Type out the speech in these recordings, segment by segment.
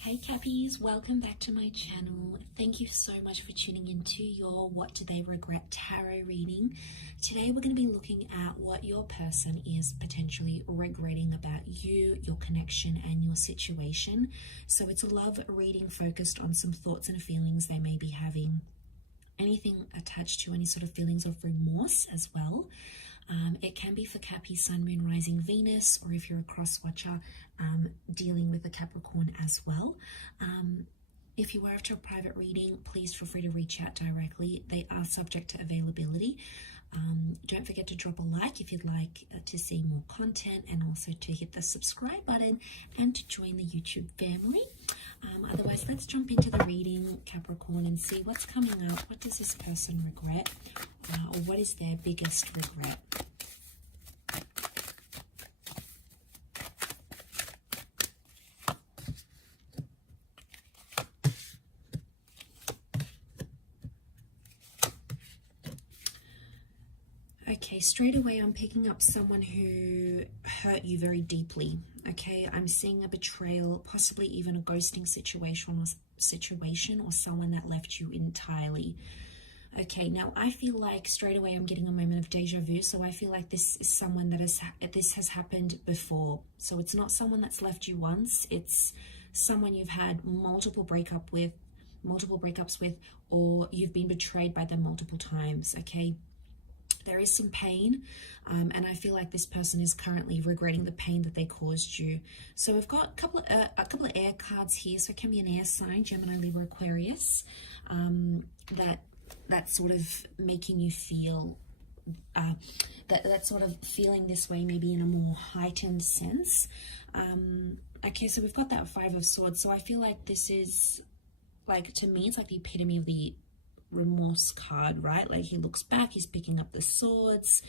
Hey Cappies, welcome back to my channel. Thank you so much for tuning into your What Do They Regret tarot reading. Today we're going to be looking at what your person is potentially regretting about you, your connection and your situation. So it's a love reading focused on some thoughts and feelings they may be having. Anything attached to any sort of feelings of remorse as well. It can be for Cappy, Sun, Moon, Rising, Venus, or if you're a cross watcher, dealing with a Capricorn as well. If you are after a private reading, please feel free to reach out directly. They are subject to availability. Don't forget to drop a like if you'd like to see more content, and also to hit the subscribe button and to join the YouTube family. Otherwise, let's jump into the reading, Capricorn, and see what's coming up. What does this person regret? Or what is their biggest regret? Okay, straight away I'm picking up someone who hurt you very deeply. Okay, I'm seeing a betrayal, possibly even a ghosting situation or someone that left you entirely. Okay, now I feel like straight away I'm getting a moment of deja vu. So I feel like this is someone that this has happened before. So it's not someone that's left you once. It's someone you've had multiple breakups with, or you've been betrayed by them multiple times. Okay. There is some pain, and I feel like this person is currently regretting the pain that they caused you. So we've got a couple of air cards here. So it can be an air sign, Gemini, Libra, Aquarius, that's sort of making you feel that's sort of feeling this way, maybe in a more heightened sense. Okay, so we've got that Five of Swords. So I feel like this is, like, to me, it's like the epitome of the remorse card, right? Like, he looks back, he's picking up the swords.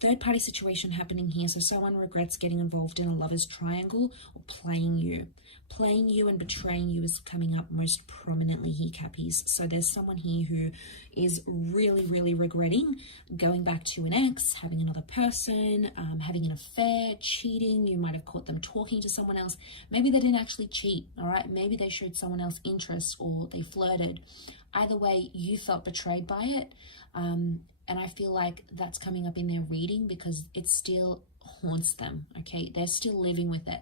Third party situation happening here. So someone regrets getting involved in a lover's triangle or playing you and betraying you is coming up most prominently here, Cappies. So there's someone here who is really regretting going back to an ex, having another person, having an affair, cheating. You might have caught them talking to someone else. Maybe they didn't actually cheat, all right? Maybe they showed someone else interest, or they flirted. Either way, you felt betrayed by it. And I feel like that's coming up in their reading because it still haunts them, okay? They're still living with it.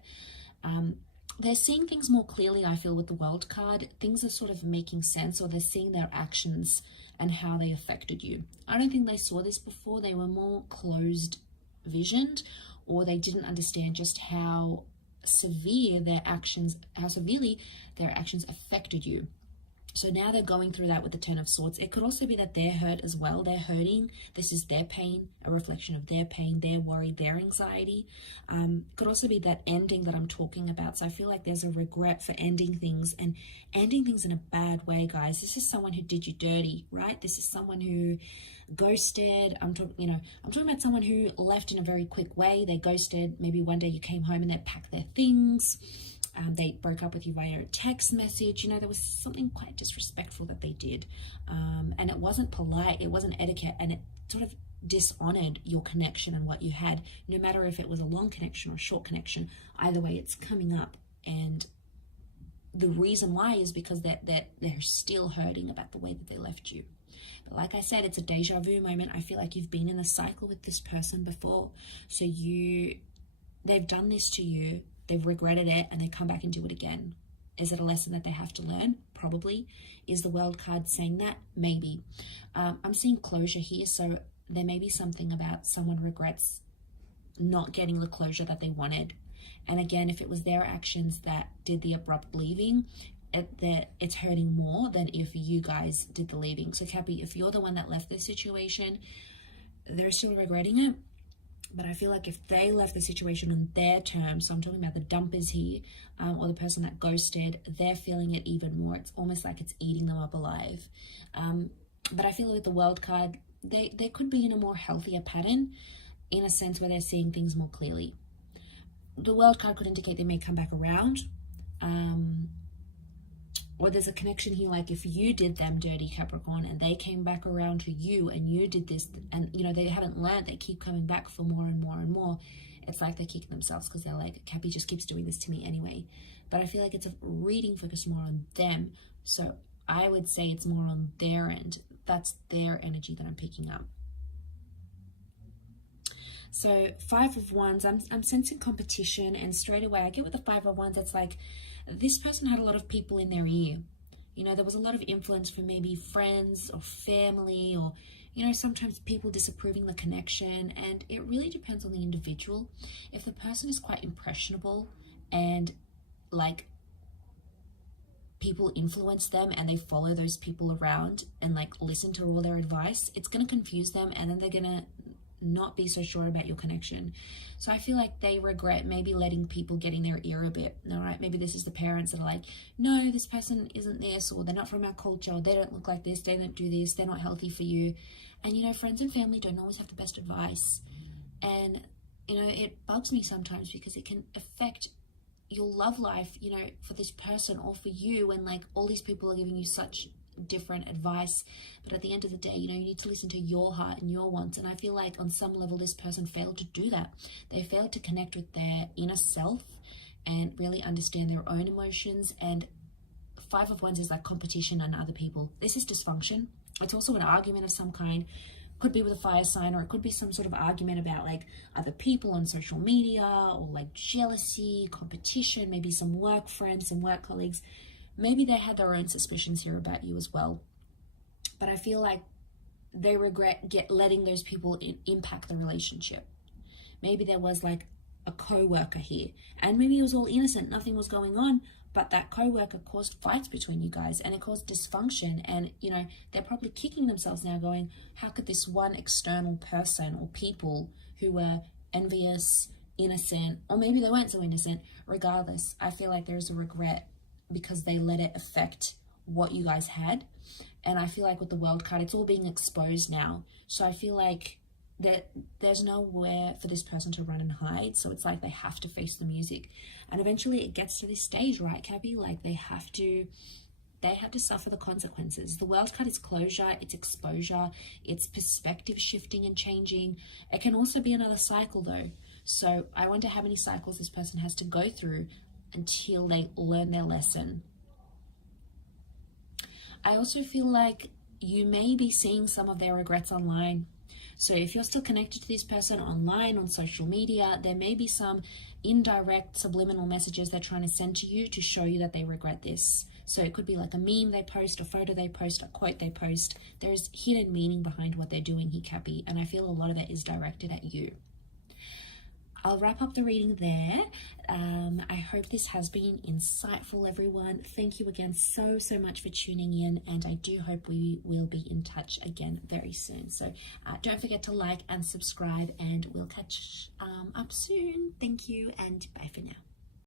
They're seeing things more clearly, I feel, with the World card. Things are sort of making sense, or they're seeing their actions and how they affected you. I don't think they saw this before. They were more closed visioned, or they didn't understand just how severely their actions affected you. So now they're going through that with the Ten of Swords. It could also be that they're hurt as well. They're hurting. This is their pain, a reflection of their pain, their worry, their anxiety. Could also be that ending that I'm talking about. So I feel like there's a regret for ending things, and ending things in a bad way, guys. This is someone who did you dirty, right? This is someone who ghosted. I'm talking about someone who left in a very quick way. They ghosted. Maybe one day you came home and they packed their things. They broke up with you via a text message. You know, there was something quite disrespectful that they did. And it wasn't polite, it wasn't etiquette, and it sort of dishonored your connection and what you had, no matter if it was a long connection or a short connection. Either way, it's coming up. And the reason why is because they're still hurting about the way that they left you. But like I said, it's a deja vu moment. I feel like you've been in a cycle with this person before. So they've done this to you. They've regretted it, and they come back and do it again. Is it a lesson that they have to learn? Probably. Is the World card saying that? Maybe. I'm seeing closure here, so there may be something about someone regrets not getting the closure that they wanted. And again, if it was their actions that did the abrupt leaving, it's hurting more than if you guys did the leaving. So Cappy, if you're the one that left this situation, they're still regretting it. But I feel like if they left the situation on their terms, so I'm talking about the dumpers here, or the person that ghosted, they're feeling it even more. It's almost like it's eating them up alive. But I feel with the World card, they could be in a more healthier pattern, in a sense where they're seeing things more clearly. The World card could indicate they may come back around. Or there's a connection here, like if you did them dirty, Capricorn, and they came back around to you and you did this, and you know, they haven't learned, they keep coming back for more and more and more. it's like they're kicking themselves because they're like, Cappy just keeps doing this to me anyway. But I feel like it's a reading focused more on them. So I would say it's more on their end. That's their energy that I'm picking up. So 5 of Wands, I'm sensing competition, and straight away I get with the 5 of Wands, it's like this person had a lot of people in their ear. You know, there was a lot of influence from maybe friends or family, or, you know, sometimes people disapproving the connection, and it really depends on the individual. If the person is quite impressionable and like people influence them and they follow those people around and like listen to all their advice, it's going to confuse them, and then they're going to not be so sure about your connection. So I feel like they regret maybe letting people get in their ear a bit. All right, maybe this is the parents that are like, no, this person isn't this, or they're not from our culture, or they don't look like this, they don't do this, they're not healthy for you. And you know, friends and family don't always have the best advice, and you know, it bugs me sometimes because it can affect your love life, you know, for this person or for you, when like all these people are giving you such different advice. But at the end of the day, you know, you need to listen to your heart and your wants. And I feel like on some level this person failed to do that. They failed to connect with their inner self and really understand their own emotions. And 5 of Wands is like competition and other people. This is dysfunction. It's also an argument of some kind. Could be with a fire sign, or it could be some sort of argument about like other people on social media, or like jealousy, competition, maybe some work friends, some work colleagues. Maybe they had their own suspicions here about you as well. But I feel like they regret letting those people impact the relationship. Maybe there was like a co-worker here, and maybe it was all innocent, nothing was going on, but that co-worker caused fights between you guys, and it caused dysfunction. And you know, they're probably kicking themselves now going, how could this one external person or people who were envious, innocent, or maybe they weren't so innocent, regardless, I feel like there's a regret because they let it affect what you guys had. And I feel like with the World card, it's all being exposed now. So I feel like that there's nowhere for this person to run and hide. So it's like they have to face the music. And eventually it gets to this stage, right, Cappy? Like they have to suffer the consequences. The World card is closure, it's exposure, it's perspective shifting and changing. It can also be another cycle though. So I wonder how many cycles this person has to go through until they learn their lesson. I also feel like you may be seeing some of their regrets online. So if you're still connected to this person online, on social media, there may be some indirect subliminal messages they're trying to send to you to show you that they regret this. So it could be like a meme they post, a photo they post, a quote they post. There's hidden meaning behind what they're doing here, Cappy, and I feel a lot of it is directed at you. I'll wrap up the reading there. I hope this has been insightful, everyone. Thank you again so much for tuning in, and I do hope we will be in touch again very soon. So don't forget to like and subscribe, and we'll catch up soon. Thank you, and bye for now.